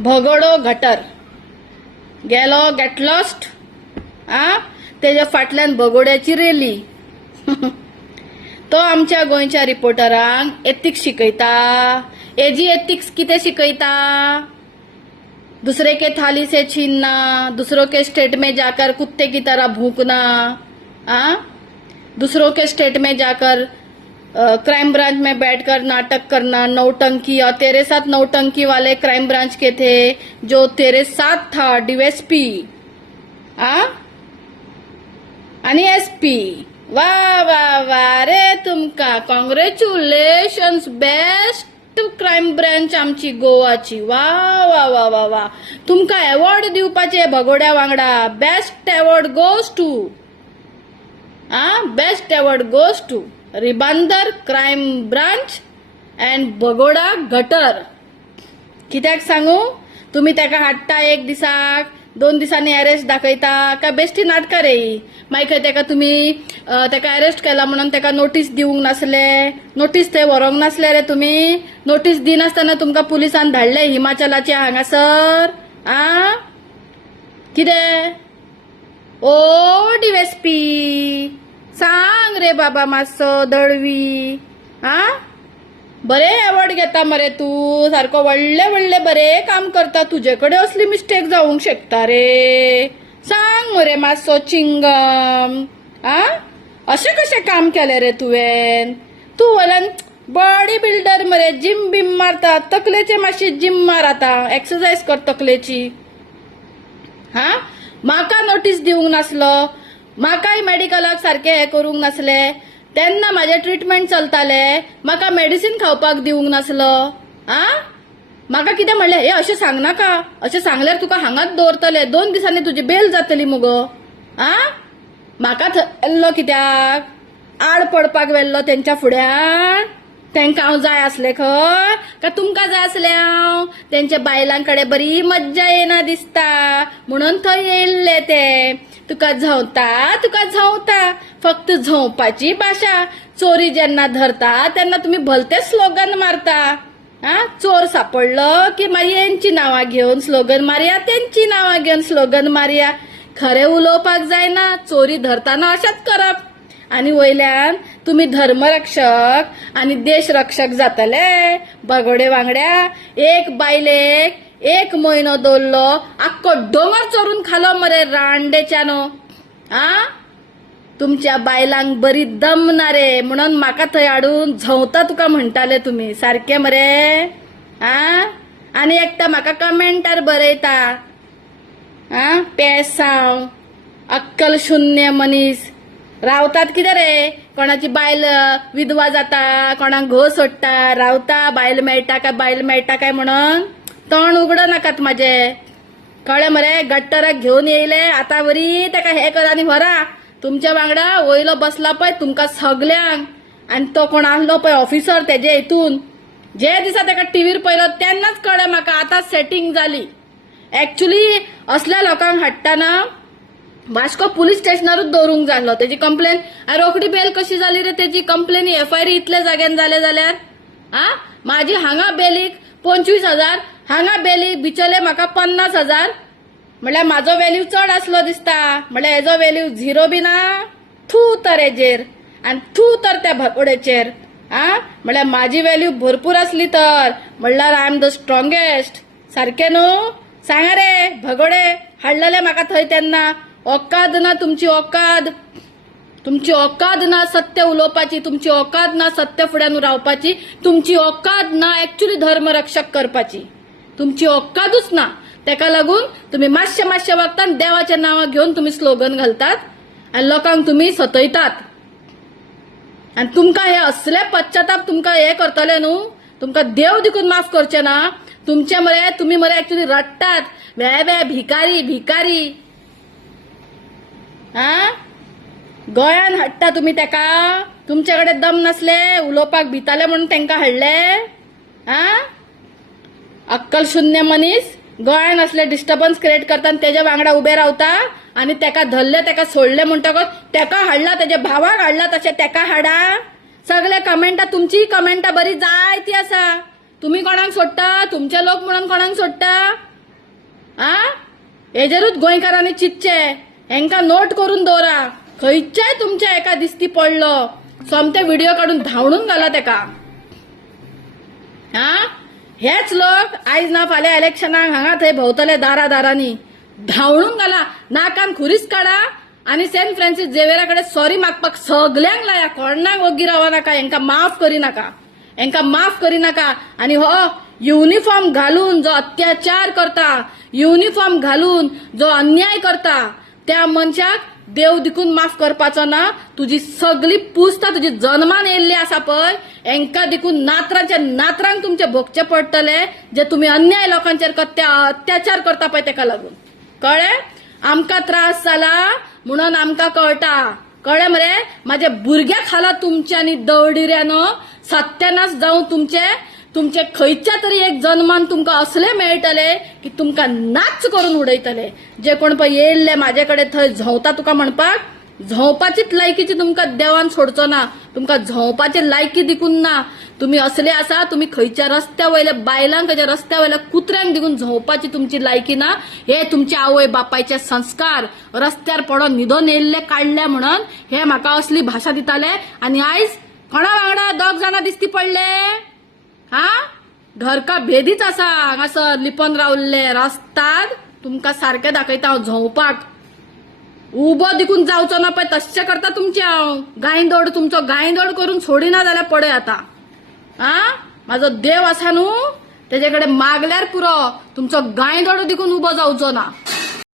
भगोडो gutter गेलो get lost तेज्या फाटल्यान भगोड्याची रेली तो आमच्या गोंयच्या रिपोर्टरांक एथिक्स शिकयता एजी एथिक्स कितें शिकयता दूसरे के थाली से छीनना दूसरों के स्टेट में जाकर कुत्ते की तरह भूकना दूसरों के स्टेट में जाकर क्राइम ब्रांच में बैठकर नाटक करना नौटंकी और तेरे साथ नौटंकी वाले क्राइम ब्रांच के थे जो तेरे साथ था डीएसपी आणि एसपी वाह वाह वाह रे तुमका कॉंग्रॅच्युलेशन्स बेस्ट क्राइम ब्रांच आमची गोवाची वाह वाह वाह वाह वाह तुमका अवॉर्ड दिवपाचे भगोड्या वांगडा best award goes to best award goes to Ribandar crime branch and भगोडा गटर कित्याक सांगू तुम्ही ताका हाडटा एक दिसाक 2 दिसांनी अरेस्ट दाखयता काय बेश्टी नाटकां रे मागीर खंय ताका तुम्ही ताका अरेस्ट केला म्हणून ताका नोटीस दिवंक नासले नोटीस थंय व्हरोंक नासले रे तुम्ही नोटीस दिनासतना तुमकां पुलिसान धाडले हिमाचलाचे हांगासर कितें ओ डीएसपी सांग रे बाबा मातसो दळवी बरे अवॉर्ड घेता मरे तू सारको व्हडले व्हडले बरे काम करता तुजे कडेन असली मिस्टेक जावंक शकता रे सांग मरे मातसो चिंगम अशें कशें काम केलें रे तुवें तूं वयल्यान बॉडी बिल्डर मरे जिम बिम मारता तकलेचे मातशी जिम मार आतां एक्सरसाइज कर तकलेची म्हाका नोटीस दिवंक नासलो म्हाकाय मेडिकलाक सारखे हे करूंक नासले तेन्ना माझे ट्रीटमेंट चलताले म्हाका मेडिसिन खावपाक दिवंक नासलो म्हाका कितें म्हणलें हे अशें सांग नाका अशें सांगल्यार तुका हांगाच दवरतले 2 दिसांनी तुजी बेल जातली मुगो म्हाका थल्लो कित्याक आड पडपाक वेल्लो तेंच्या फुड्यान तांकां हांव जाय आसलें खंय काय तुमकां जाय आसलें हांव तेंच्या बायलांकडे बरी मज्जा येना दिसता म्हणून थंय येयल्ले ते तुका झवता फक्त झोंवपाची भाशा चोरी जेन्ना धरता तेन्ना तुम्ही भलते स्लोगन मारता चोर सापडलो की मागीर यांची नांवां घेवन स्लोगन मारया तेंची नांवां घेवन स्लोगन मारया खरें उलोवपाक जायना चोरी धरताना अशाच करप आणि वयल्यान तुम्ही धर्मरक्षक आणि देशरक्षक जातले बगोडे वांगड्या एक बायलेक 1 म्हयनो दवरलो आख्खो डोंगर चोरून खालो मरे रांडेच्यानो तुमच्या बायलांक बरी दम ना रे म्हणून म्हाका थंय हाडून झवता तुका म्हणटाले तुम्ही सारखे मरे आणि एकटा म्हाका कमेंटार बरयता पेसांव अक्कल शून्य मनीस रावतात कितें रे कोणाची बायल विधवा जाता कोणाक घो सोडटा रावता बायल मेळटा काय म्हणून तोंड उगडो नाकात माझे कळ्ळें मरे गट्टराक घेवन येयले आता बरी ताका हे कर आनी व्हरा तुमच्या वांगडा वयलो बसला पळय तुमकां सगल्यांक आनी तो कोण आसलो पळय ऑफिसर तेजे हितून जे दिसा ताका टीव्हीर पळयलो तेन्नाच कळ्ळें म्हाका आतां सेटिंग जाली एक्चुअली असल्या लोकांक हाडटाना वास्को पुलीस स्टेशनारूच दवरूंक जाय आसलो तेजी कंप्लेन रोखडी बेल कशी जाली रे तेजी कंप्लेन एफआयआर इतल्या जाग्यान जाले जाल्यार माझी हांगा बेलीक 25,000 हांगा बेलीक बिचले म्हाका 50,000 म्हळ्यार म्हाजो व्हॅल्यू चड आसलो दिसता म्हळ्यार हेजो व्हॅल्यू 0 बी ना थू तर हेजेर आनी थू तर त्या भगोड्याचेर म्हळ्यार माझी व्हॅल्यू भरपूर असली तर म्हणल्यार आय एम द स्ट्रॉंगेस्ट सारखे न्हू सांगा रे भगोडे हाडलेले म्हाका थंय तेन्ना औकाद ना तुमची औकाद ना सत्य उलोवपाची तुमची औकाद ना सत्य फुड्यान रावपाची तुमची औकाद ना एक्चुअली धर्मरक्षक करपाची तुमची औकादूच ना तेका लागून तुम्ही मातशे वखदान देवाच्या नांवां घेवन तुम्ही स्लोगन घालतात आनी लोकांक तुम्ही सतयतात आनी तुमकां हे असले पश्चाताप तुमकां हे करतले न्हू तुमकां देव देखून माफ करचे ना तुमचे मरे तुम्ही मरे एक्चुअली रडटात वे भिकारी गोंयान हाडटा तुम्ही तेका तुमचे कडेन दम नसले उलोवपाक भिताले म्हणून तांकां हाडले अक्कल शून्य मनीस गोंयान असले डिस्टर्बन्स क्रिएट करता आनी तेजे वांगडा उबे रावता आनी तेका धरले तेका सोडले म्हणटकच तेका हाडला तेजे भावाक हाडला तशें तेका हाडा सगळे कमेंटा तुमची कमेंटा बरी जायती आसा तुम्ही कोणाक सोडटा? तुमचे लोक म्हणून कोणाक सोडटा? आ हेजेरूच गोंयकारांनी चिंतचे, हेंका नोट करून दवरा. खंयच्याय तुमच्या एका दिसती पडलो सोमते व्हिडिओ काढून धावणून घाला तेका. हा हेच लोक आयज ना फाल्यां इलेक्शनाक हांगा थंय भोंवतले दारांनी. धावणून घाला, नाकान खुरीस काढा आणि सेंट फ्रान्सिस झेवियरा कडेन सॉरी मागपाक सगल्यांक लाया. कोणाक वगी रावा नाका, हेंका माफ करी नाका. आणि हो युनिफॉर्म घालून जो अत्याचार करता, युनिफॉर्म घालून जो अन्याय करता, त्या मनशाक देव देखून माफ करपाचो ना. तुझी सगळी पुस्ता तुजी जन्मान येयल्ली आसा पळय, हेंका देखून नात्रांक तुमचे भोगचे पडटले, जे तुम्ही अन्याय लोकांचेर अत्याचार करता पळय तेका लागून. कळ्ळें? आमकां त्रास जाला म्हणून आमकां कळटा. कळ्ळें मरे? माझ्या भुरग्या खाला तुमच्यांनी दवडिऱ्यानो सत्यानाश जाऊन तुमचे खंयच्या तरी एक जन्मान तुमकां असले मेळटले की तुमकां नाच करून उडयतले. जे कोण पळय येयल्ले माझे कडेन थंय झोंवता तुका म्हणपाक, झोंवपाचीच लायकीची तुमकां देवान सोडचो ना. तुमकां झोंवपाची लायकी दिकून ना. तुम्ही असले आसा, तुम्ही खंयच्या रस्त्या वयल्या बायलांक, खंयच्या रस्त्या वयल्या कुत्र्यांक दिकून झोंवपाची तुमची लायकी ना. हे तुमचे आवय बापायचे संस्कार रस्त्यार पडोन न्हिदोन येयल्ले काढले म्हणून हे म्हाका असली भाशा दिताले. आणि आयज कोणा वांगडा 2 जाणां दिसती पडले? हा घर का भेदीच आसा हांगासर लिपोन रावल्ले रस्त्यार. तुमकां सारखे दाखयता हांव झोंवपाक. उबो दिकून जावचो ना पळय तशें करता तुमचे हांव. तुमचो गायदोड करून सोडिना जाल्यार पळय आता. हा म्हाजो देव आसा न्हू, तेजे कडेन मागल्यार पुरो तुमचो गायदोड दिकून उबो जावचो ना.